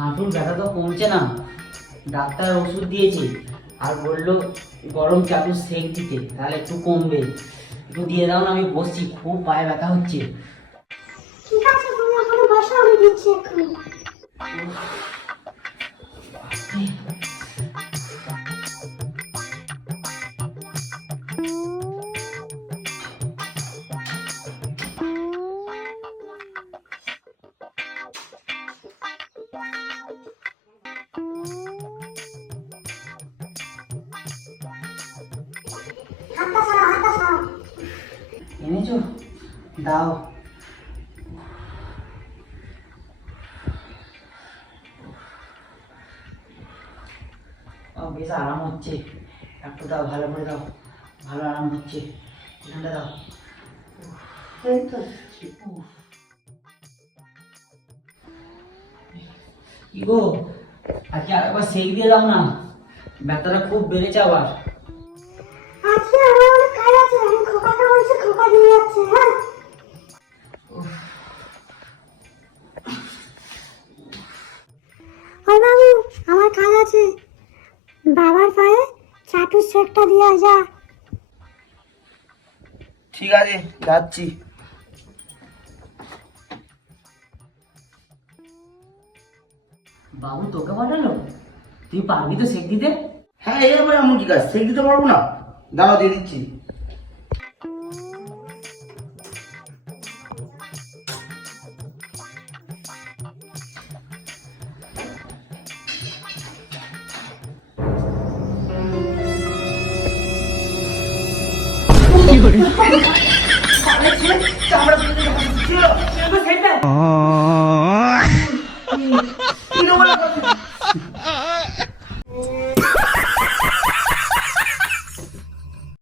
হাঁটুর ব্যথা তো কমছে না। ডাক্তার ওষুধ দিয়েছে আর বললো গরম চাটু সেঁক দিতে, তাহলে একটু কমবে। একটু দিয়ে দাও না, আমি বসছি, খুব পায়ে ব্যথা হচ্ছে। ঠিক আছে, তুমি ওখানে বসো, আমি দিচ্ছি এক্ষুনি। হাতটা সরাও, হাতটা সরাও। এনেছো? দাও। বেশ আরাম হচ্ছে, একটু দাও, ভালো করে দাও, ভালো আরাম হচ্ছে। এখানটা দাও। এই তো। কি গো, আজকে আর একবার সেঁক দিয়ে দাও না, ব্যথাটা খুব বেড়েছে আবার। আজকে আমার অনেক কাজ আছে, আমি খোকাকে বলছি, খোকা দিয়ে যাচ্ছে। হ্যাঁ, ওই বাবু, আমার কাজ আছে। বাবার পায়ে চাটুর সেকটা দিয়ে যা। ঠিক আছে, যাচ্ছি। বাবু তোকে পাঠালো? তুই পারবি তো সেঁক দিতে? হ্যাঁ, এরপরে এমন কি কাজ, সেক দিতে পারবো না? দাঁড়াও, দিয়ে দিচ্ছি। চামড়া পুড়ে যাবে। ছিল। সেঁক দে। কি রকম